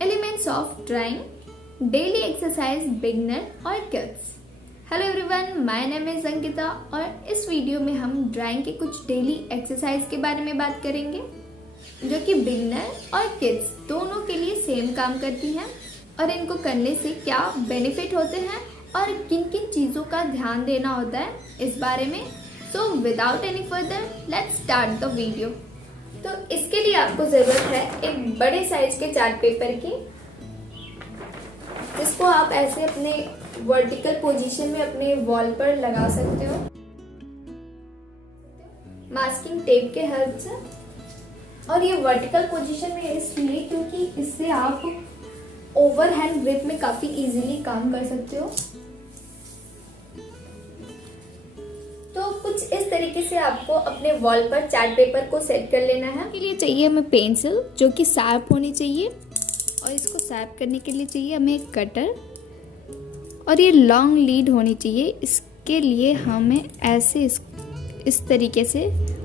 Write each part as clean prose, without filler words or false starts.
Elements of drawing, daily exercise beginner और kids। Hello everyone, my name is Ankita और इस video में हम ड्राइंग के कुछ डेली एक्सरसाइज के बारे में बात करेंगे जो कि बिगिनर और किड्स दोनों के लिए सेम काम करती हैं और इनको करने से क्या बेनिफिट होते हैं और किन किन चीज़ों का ध्यान देना होता है इस बारे में। So without any further let's start the video. तो इसके लिए आपको ज़रूरत है एक बड़े साइज के चार्ट पेपर की, जिसको आप ऐसे अपने वर्टिकल पोजीशन में अपने वॉल पर लगा सकते हो मास्किंग टेप के हेल्प से। और ये वर्टिकल पोजीशन में इसलिए क्योंकि इससे आप ओवरहैंड ग्रिप में काफी इजीली काम कर सकते हो। तो कुछ इस तरीके से आपको अपने वॉल पर चार्ट पेपर को सेट कर लेना है। इसके लिए चाहिए हमें पेंसिल जो कि शार्प होनी चाहिए और इसको शार्प करने के लिए चाहिए हमें एक कटर और ये लॉन्ग लीड होनी चाहिए। इसके लिए हमें ऐसे इस तरीके से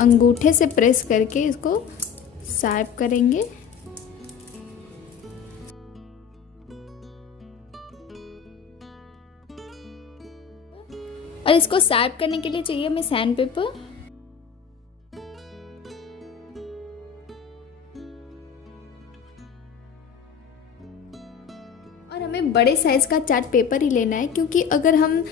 अंगूठे से प्रेस करके इसको शार्प करेंगे। और इसको शार्प करने के लिए चाहिए हमें सैंड पेपर। और हमें बड़े साइज का चार्ट पेपर ही लेना है, क्योंकि अगर हम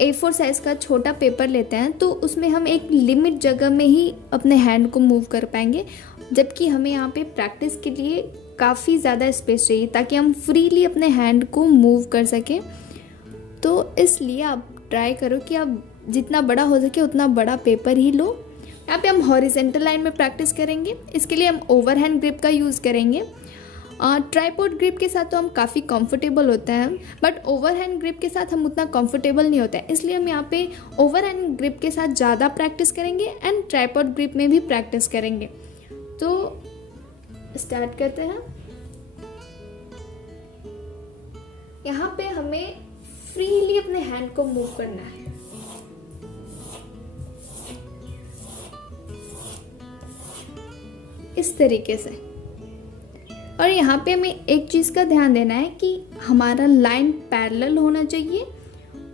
A4 साइज का छोटा पेपर लेते हैं तो उसमें हम एक लिमिट जगह में ही अपने हैंड को मूव कर पाएंगे, जबकि हमें यहाँ पे प्रैक्टिस के लिए काफ़ी ज़्यादा स्पेस चाहिए ताकि हम फ्रीली अपने हैंड को मूव कर सकें। तो इसलिए आप ट्राई करो कि आप जितना बड़ा हो सके उतना बड़ा पेपर ही लो। यहाँ पे हम हॉरिजेंटल लाइन में प्रैक्टिस करेंगे। इसके लिए हम ओवरहैंड ग्रिप का यूज़ करेंगे। ट्राइपॉड ग्रिप के साथ तो हम काफ़ी कंफर्टेबल होते हैं, बट ओवरहैंड ग्रिप के साथ हम उतना कंफर्टेबल नहीं होते हैं। इसलिए हम यहाँ पे ओवरहैंड ग्रिप के साथ ज़्यादा प्रैक्टिस करेंगे एंड ट्राइपॉड ग्रिप में भी प्रैक्टिस करेंगे। तो स्टार्ट करते हैं। यहाँ पे हमें फ्रीली अपने हैंड को मूव करना है। इस तरीके से। और यहाँ पे हमें एक चीज़ का ध्यान देना है कि हमारा लाइन पैरेलल होना चाहिए।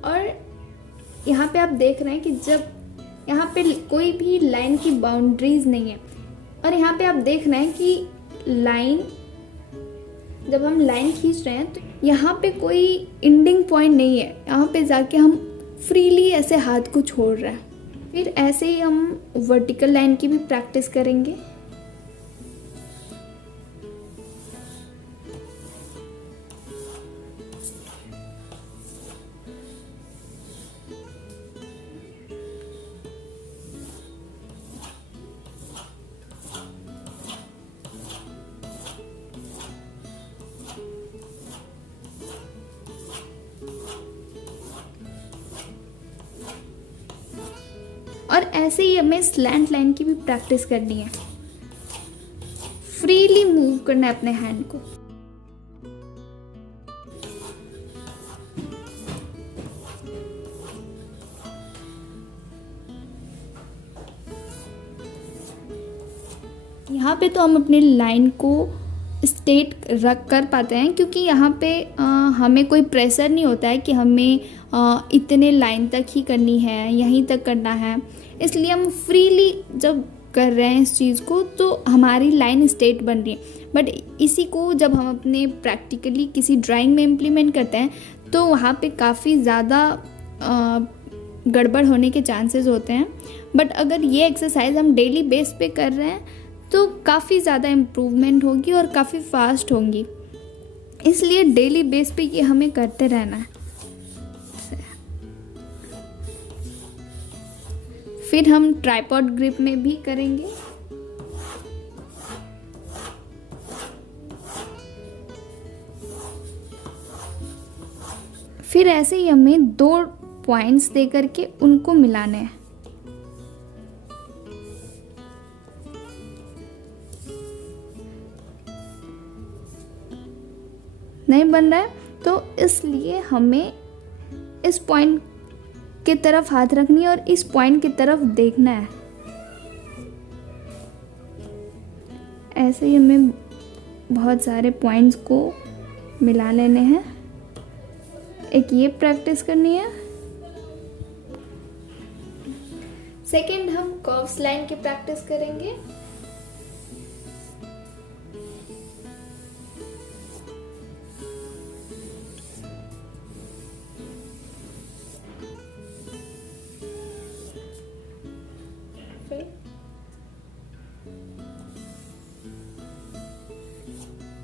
और यहाँ पे आप देख रहे हैं कि जब यहाँ पे कोई भी लाइन की बाउंड्रीज नहीं है, और यहाँ पे आप देख रहे हैं कि लाइन, जब हम लाइन खींच रहे हैं तो यहाँ पे कोई एंडिंग पॉइंट नहीं है। यहाँ पे जाके हम फ्रीली ऐसे हाथ को छोड़ रहे हैं। फिर ऐसे ही हम वर्टिकल लाइन की भी प्रैक्टिस करेंगे। और ऐसे ही हमें स्लैंट लाइन की भी प्रैक्टिस करनी है। फ्रीली मूव करना है अपने हैंड को। यहाँ पे तो हम अपनी लाइन को स्ट्रेट रख कर पाते हैं, क्योंकि यहाँ पे हमें कोई प्रेशर नहीं होता है कि हमें इतने लाइन तक ही करनी है, यहीं तक करना है। इसलिए हम फ्रीली जब कर रहे हैं इस चीज़ को तो हमारी लाइन स्ट्रेट बन रही है। बट इसी को जब हम अपने प्रैक्टिकली किसी ड्राइंग में इम्प्लीमेंट करते हैं तो वहाँ पे काफ़ी ज़्यादा गड़बड़ होने के चांसेस होते हैं। बट अगर ये एक्सरसाइज हम डेली बेस पे कर रहे हैं तो काफ़ी ज़्यादा इम्प्रूवमेंट होगी और काफ़ी फास्ट होंगी। इसलिए डेली बेस पे ये हमें करते रहना है। फिर हम ट्राइपॉड ग्रिप में भी करेंगे। फिर ऐसे ही हमें 2 पॉइंट्स दे करके उनको मिलाने हैं। नहीं बन रहा है तो इसलिए हमें इस पॉइंट की तरफ हाथ रखनी है और इस पॉइंट की तरफ देखना है। ऐसे ही हमें बहुत सारे पॉइंट्स को मिला लेने हैं। एक ये प्रैक्टिस करनी है। सेकंड हम कर्व्स लाइन की प्रैक्टिस करेंगे।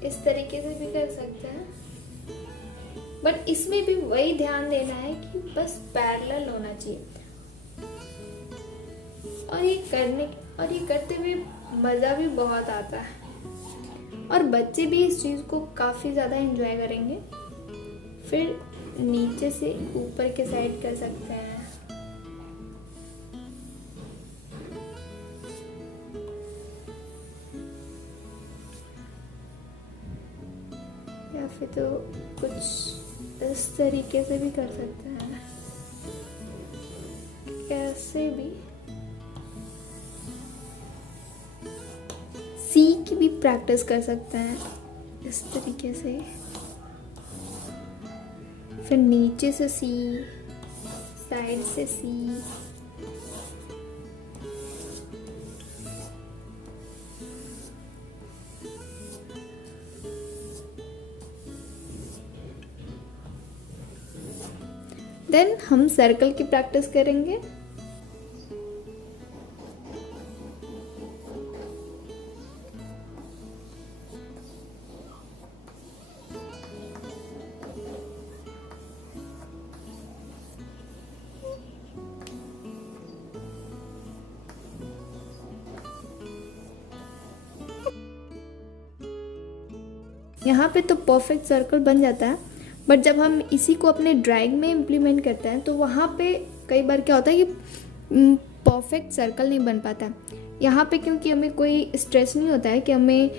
इस तरीके से भी कर सकते हैं, बट इसमें भी वही ध्यान देना है कि बस पैरेलल होना चाहिए। और ये करते हुए मज़ा भी बहुत आता है और बच्चे भी इस चीज़ को काफ़ी ज़्यादा एंजॉय करेंगे। फिर नीचे से ऊपर के साइड कर सकते हैं, या फिर तो कुछ इस तरीके से भी कर सकते हैं। कैसे भी सी की भी प्रैक्टिस कर सकते हैं इस तरीके से। फिर नीचे से सी, साइड से सी, देन हम सर्कल की प्रैक्टिस करेंगे। यहाँ पे तो परफेक्ट सर्कल बन जाता है, बट जब हम इसी को अपने ड्राइंग में इम्प्लीमेंट करते हैं तो वहाँ पे कई बार क्या होता है कि परफेक्ट सर्कल नहीं बन पाता। यहाँ पे क्योंकि हमें कोई स्ट्रेस नहीं होता है कि हमें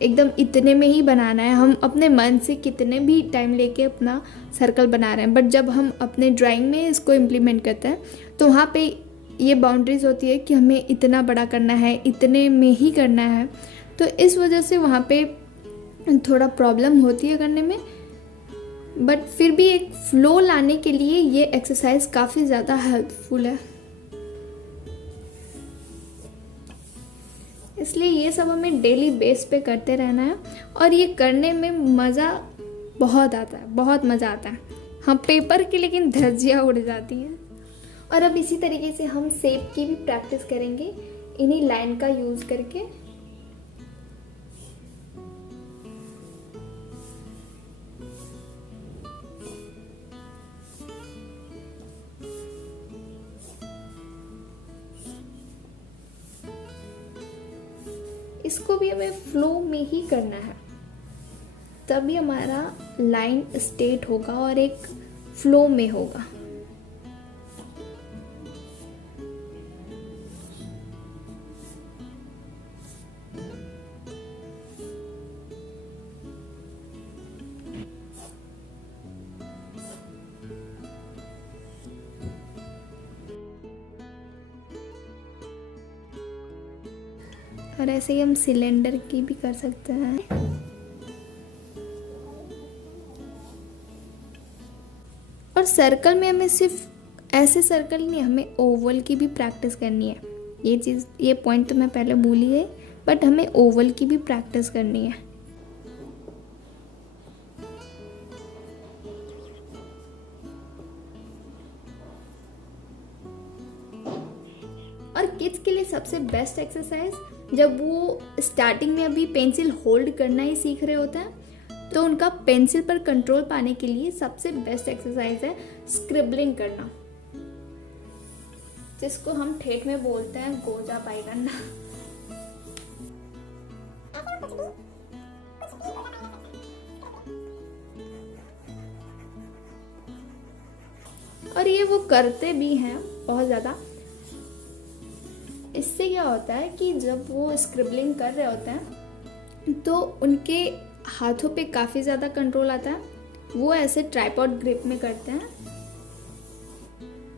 एकदम इतने में ही बनाना है, हम अपने मन से कितने भी टाइम लेके अपना सर्कल बना रहे हैं। बट जब हम अपने ड्राइंग में इसको इम्प्लीमेंट करते हैं तो वहाँ पे ये बाउंड्रीज होती है कि हमें इतना बड़ा करना है, इतने में ही करना है। तो इस वजह से वहाँ पे थोड़ा प्रॉब्लम होती है करने में, बट फिर भी एक फ्लो लाने के लिए ये एक्सरसाइज काफ़ी ज़्यादा हेल्पफुल है। इसलिए ये सब हमें डेली बेस पे करते रहना है और ये करने में मज़ा बहुत आता है, बहुत मज़ा आता है। हाँ, पेपर की लेकिन धज्जियाँ उड़ जाती हैं। और अब इसी तरीके से हम शेप की भी प्रैक्टिस करेंगे इन्हीं लाइन का यूज़ करके। इसको भी हमें फ्लो में ही करना है, तभी हमारा लाइन स्ट्रेट होगा और एक फ्लो में होगा। और ऐसे ही हम सिलेंडर की भी कर सकते हैं। और सर्कल में हमें सिर्फ ऐसे सर्कल नहीं, हमें ओवल की भी प्रैक्टिस करनी है। ये पॉइंट तो मैं पहले भूल ही गई, बट हमें ओवल की भी प्रैक्टिस करनी है। और किड्स के लिए सबसे बेस्ट एक्सरसाइज, जब वो स्टार्टिंग में अभी पेंसिल होल्ड करना ही सीख रहे होते हैं, तो उनका पेंसिल पर कंट्रोल पाने के लिए सबसे बेस्ट एक्सरसाइज है स्क्रिबलिंग करना, जिसको हम ठेठ में बोलते हैं गोजा पाई करना। और ये वो करते भी हैं बहुत ज़्यादा। इससे क्या होता है कि जब वो स्क्रिबलिंग कर रहे होते हैं तो उनके हाथों पे काफ़ी ज़्यादा कंट्रोल आता है। वो ऐसे ट्राइपॉड ग्रिप में करते हैं,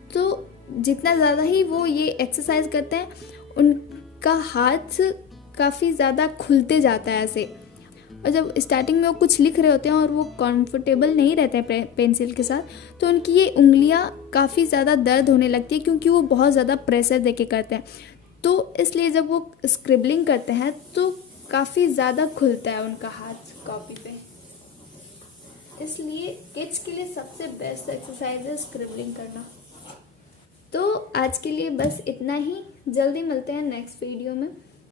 तो जितना ज़्यादा ही वो ये एक्सरसाइज करते हैं, उनका हाथ काफ़ी ज़्यादा खुलते जाता है ऐसे, और जब स्टार्टिंग में वो कुछ लिख रहे होते हैं और वो कंफर्टेबल नहीं रहते हैं पेंसिल के साथ, तो उनकी ये उंगलियां काफ़ी ज़्यादा दर्द होने लगती है क्योंकि वो बहुत ज़्यादा प्रेशर देके करते हैं। तो इसलिए जब वो स्क्रिबलिंग करते हैं तो काफ़ी ज़्यादा खुलता है उनका हाथ कॉपी पे। इसलिए किड्स के लिए सबसे बेस्ट एक्सरसाइज है स्क्रिबलिंग करना। तो आज के लिए बस इतना ही। जल्दी मिलते हैं नेक्स्ट वीडियो में।